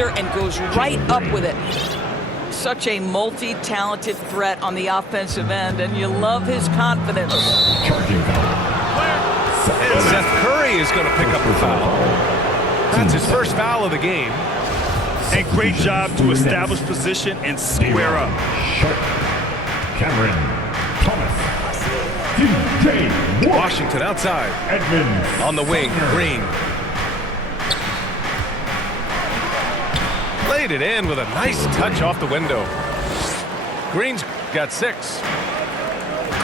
defender and goes right up with it. Such a multi-talented threat on the offensive end, and you love his confidence. And Seth Curry is going to pick up the foul. That's his first foul of the game. And great job to establish position and square up. Cameron Thomas. DJ Washington outside. Edmonds. On the wing, Green. Laid it in with a nice touch off the window. Green's got 6.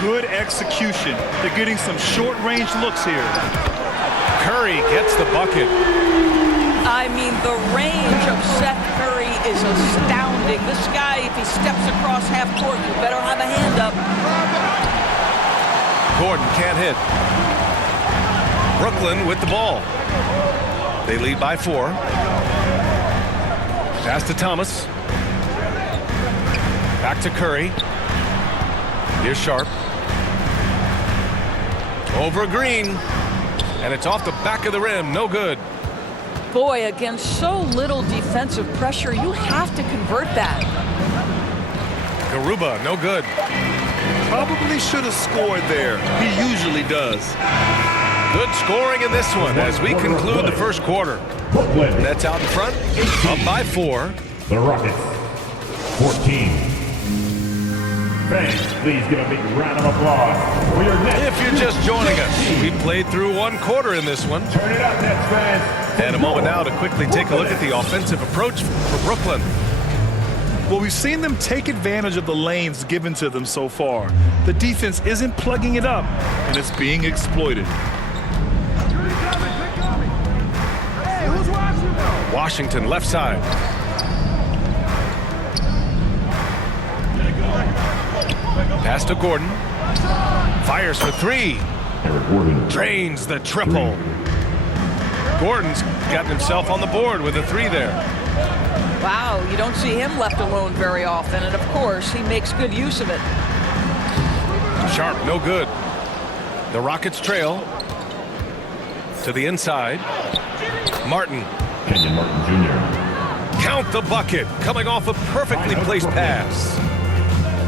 Good execution. They're getting some short-range looks here. Curry gets the bucket. I mean, the range of Seth Curry is astounding. This guy, if he steps across half court, you better have a hand up. Gordon can't hit. Brooklyn with the ball. They lead by 4. Pass to Thomas. Back to Curry. Here's Sharp. Over Green. And it's off the back of the rim. No good. Boy, against so little defensive pressure, you have to convert that. Garuba, no good. Probably should have scored there. He usually does. Good scoring in this one as we conclude the first quarter. Brooklyn. Nets out in front. Up by 4. The Rockets. 14. Fans, please give a big round of applause for your Nets. If you're just joining us, we played through 1 quarter in this one. Turn it up, Nets fans. And a moment now to quickly take a look at the offensive approach for Brooklyn. Well, we've seen them take advantage of the lanes given to them so far. The defense isn't plugging it up, and it's being exploited. Washington left side. Pass to Gordon. Fires for 3. Eric Gordon. Drains the triple. Gordon's gotten himself on the board with a 3 there. Wow, you don't see him left alone very often, and of course, he makes good use of it. Sharp, no good. The Rockets trail. To the inside. Martin. Kenyon Martin Jr. Count the bucket. Coming off a perfectly placed pass.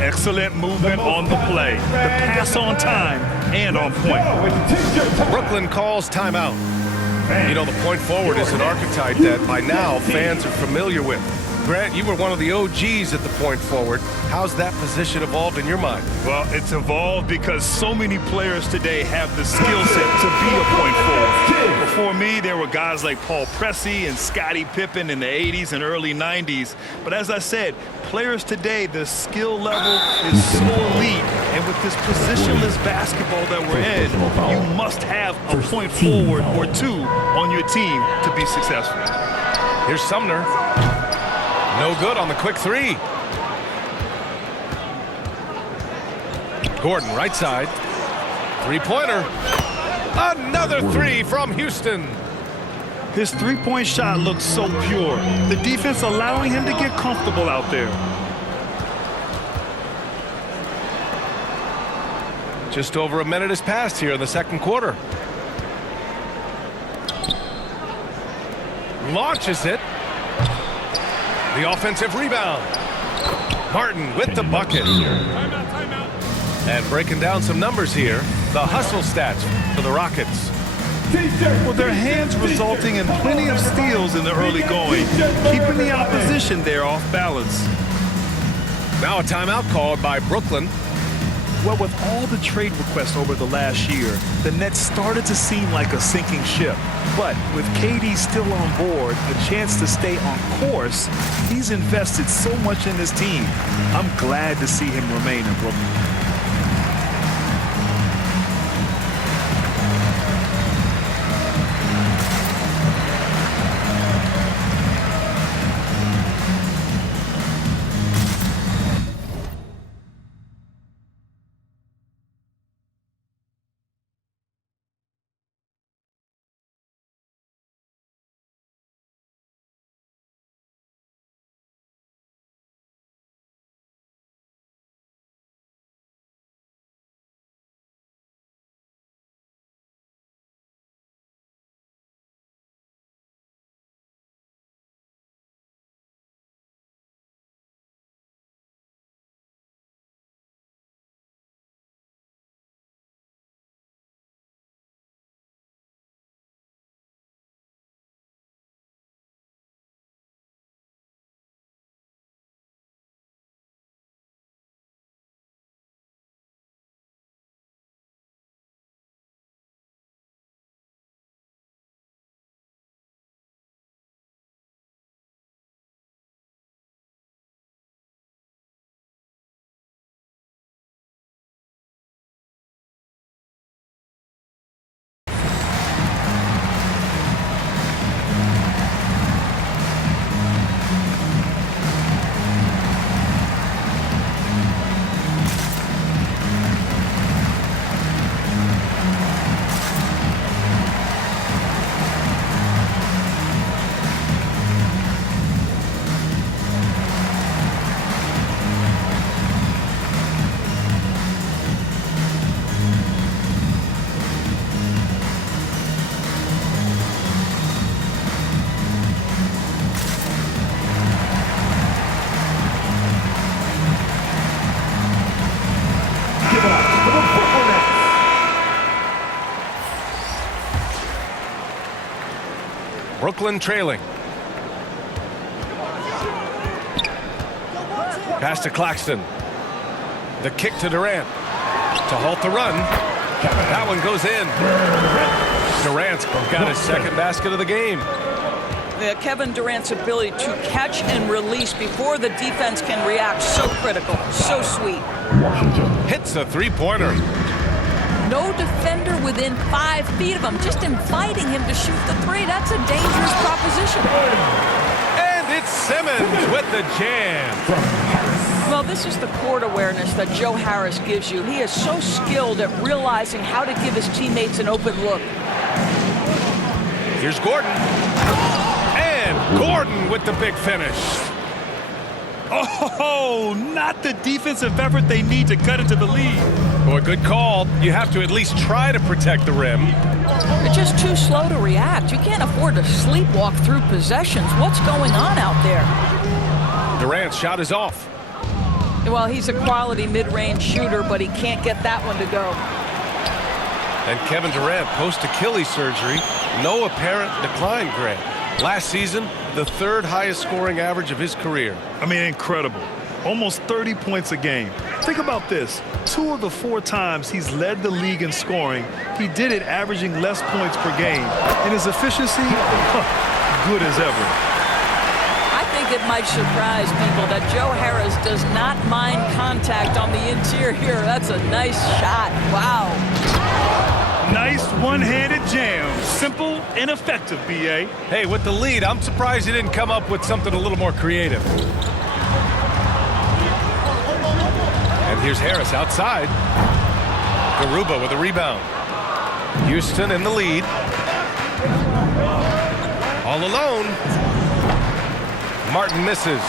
Excellent movement on the play. The pass on time and on point. Brooklyn calls timeout. You know, the point forward is an archetype that by now fans are familiar with. Grant, you were one of the OGs at the point forward. How's that position evolved in your mind? Well, it's evolved because so many players today have the skill set to be a point forward. Before me, there were guys like Paul Pressey and Scottie Pippen in the 80s and early 90s. But as I said, players today, the skill level is so elite. And with this positionless basketball that we're in, you must have a point forward or 2 on your team to be successful. Here's Sumner. No good on the quick 3. Gordon, right side. 3-pointer. Another 3 from Houston. His three-point shot looks so pure. The defense allowing him to get comfortable out there. Just over a minute has passed here in the second quarter. Launches it. The offensive rebound. Martin with the bucket. And breaking down some numbers here. The hustle stats for the Rockets. Well, their hands resulting in plenty of steals in the early going, keeping the opposition there off balance. Now a timeout called by Brooklyn. Well, with all the trade requests over the last year, the Nets started to seem like a sinking ship. But with KD still on board, a chance to stay on course, he's invested so much in his team. I'm glad to see him remain in Brooklyn. Brooklyn trailing. Pass to Claxton. The kick to Durant. To halt the run. That one goes in. Durant's got his second basket of the game. Kevin Durant's ability to catch and release before the defense can react, so critical, so sweet. Hits a three-pointer. No defender within 5 feet of him, just inviting him to shoot the three. That's a dangerous proposition. And it's Simmons with the jam. Well, this is the court awareness that Joe Harris gives you. He is so skilled at realizing how to give his teammates an open look. Here's Gordon. And Gordon with the big finish. Oh, not the defensive effort they need to cut into the lead. Boy, good call. You have to at least try to protect the rim. They're just too slow to react. You can't afford to sleepwalk through possessions. What's going on out there? Durant's shot is off. Well, he's a quality mid-range shooter, but he can't get that one to go. And Kevin Durant, post-Achilles surgery, no apparent decline, Grant. Last season, the third highest scoring average of his career. I mean, incredible. Almost 30 points a game. Think about this. 2 of the 4 times he's led the league in scoring, he did it averaging less points per game. And his efficiency, good as ever. I think it might surprise people that Joe Harris does not mind contact on the interior. That's a nice shot. Wow. Nice one-handed jam. Simple and effective, B.A. Hey, with the lead, I'm surprised he didn't come up with something a little more creative. And here's Harris outside. Garuba with a rebound. Houston in the lead. All alone. Martin misses.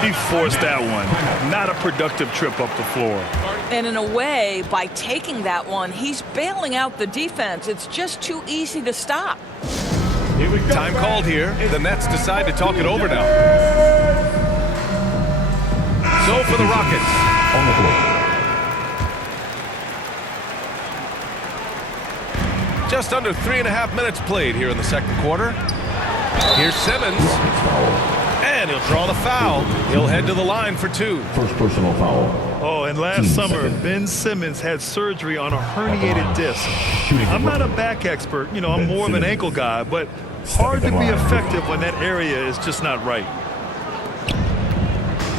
He forced that one. Not a productive trip up the floor. And in a way, by taking that one, he's bailing out the defense. It's just too easy to stop. Time called here. The Nets decide to talk it over now. So for the Rockets. On the floor. Just under 3.5 minutes played here in the second quarter. Here's Simmons. And he'll draw the foul. He'll head to the line for 2. First personal foul. Oh, and last summer, Ben Simmons had surgery on a herniated disc. I'm not a back expert. You know, I'm more of an ankle guy, but hard to be effective when that area is just not right.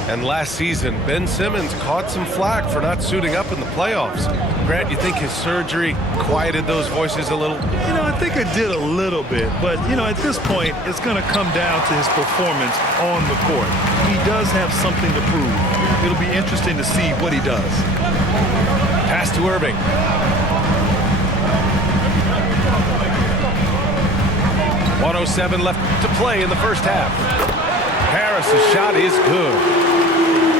And last season, Ben Simmons caught some flack for not suiting up in the playoffs. Grant, you think his surgery quieted those voices a little? You know, I think it did a little bit, but, you know, at this point, it's going to come down to his performance on the court. He does have something to prove. It'll be interesting to see what he does. Pass to Irving. .107 left to play in the first half. Harris's shot is good.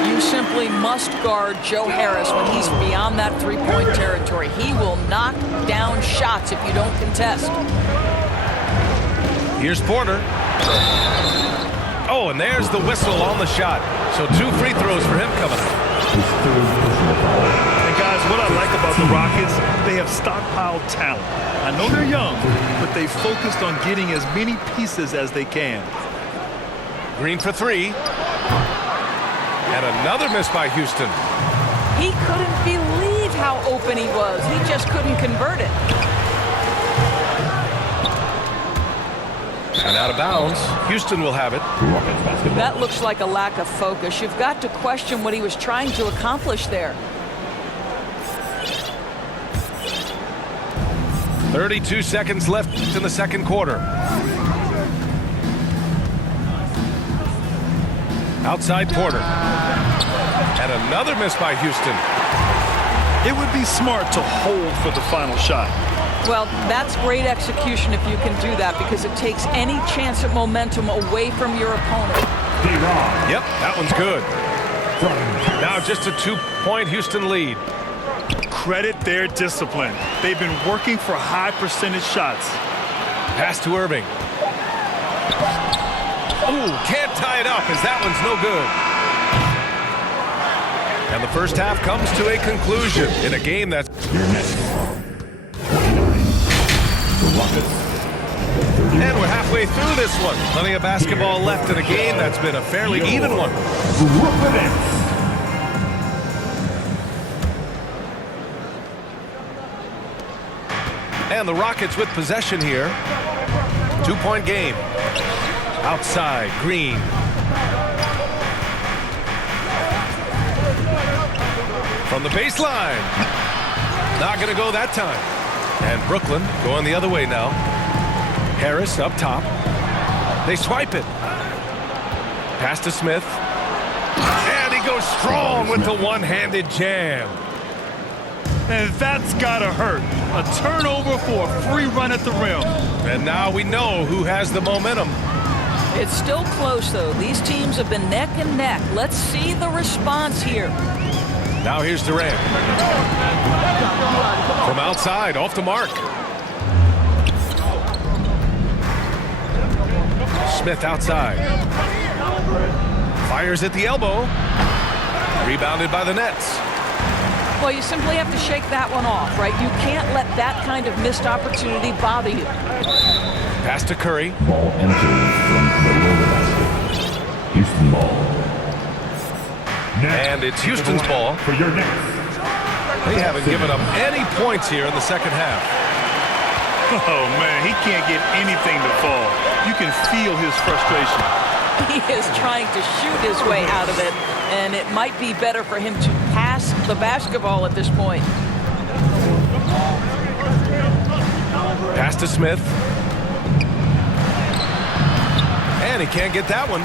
You simply must guard Joe Harris when he's beyond that three-point territory. He will knock down shots if you don't contest. Here's Porter. Oh, and there's the whistle on the shot. So 2 free throws for him coming up. And guys, what I like about the Rockets, they have stockpiled talent. I know they're young, but they focused on getting as many pieces as they can. Green for 3. And another miss by Houston. He couldn't believe how open he was. He just couldn't convert it. And out of bounds. Houston will have it. That looks like a lack of focus. You've got to question what he was trying to accomplish there. 32 seconds left in the second quarter. Outside Porter. And another miss by Houston. It would be smart to hold for the final shot. Well, that's great execution if you can do that, because it takes any chance of momentum away from your opponent. Yep, that one's good. Now just a 2-point Houston lead. Credit their discipline. They've been working for high percentage shots. Pass to Irving. Ooh, can't tie it up as that one's no good. And the first half comes to a conclusion in a game that's... Your next. 29. The Rockets. And we're halfway through this one. Plenty of basketball left in a game that's been a fairly even one. Brooklyn Nets. And the Rockets with possession here. 2-point game. Outside, Green. From the baseline. Not going to go that time. And Brooklyn going the other way now. Harris up top. They swipe it. Pass to Smith. And he goes strong with the one-handed jam. And that's gotta hurt. A turnover for a free run at the rim. And now we know who has the momentum. It's still close, though. These teams have been neck and neck. Let's see the response here. Now here's Durant. From outside, off the mark. Smith outside. Fires at the elbow. Rebounded by the Nets. Well, you simply have to shake that one off, right? You can't let that kind of missed opportunity bother you. Pass to Curry. Ball enters from the lower basket. Houston ball. Next, And it's Houston's ball. for your next. They haven't given up any points here in the second half. Oh, man, he can't get anything to fall. You can feel his frustration. He is trying to shoot his way out of it, and it might be better for him to pass the basketball at this point. Pass to Smith. And he can't get that one.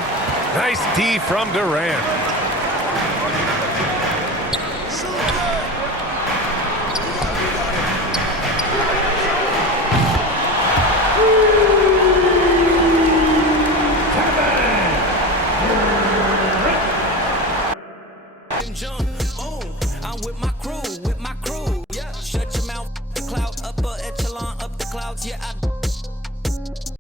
Nice D from Durant.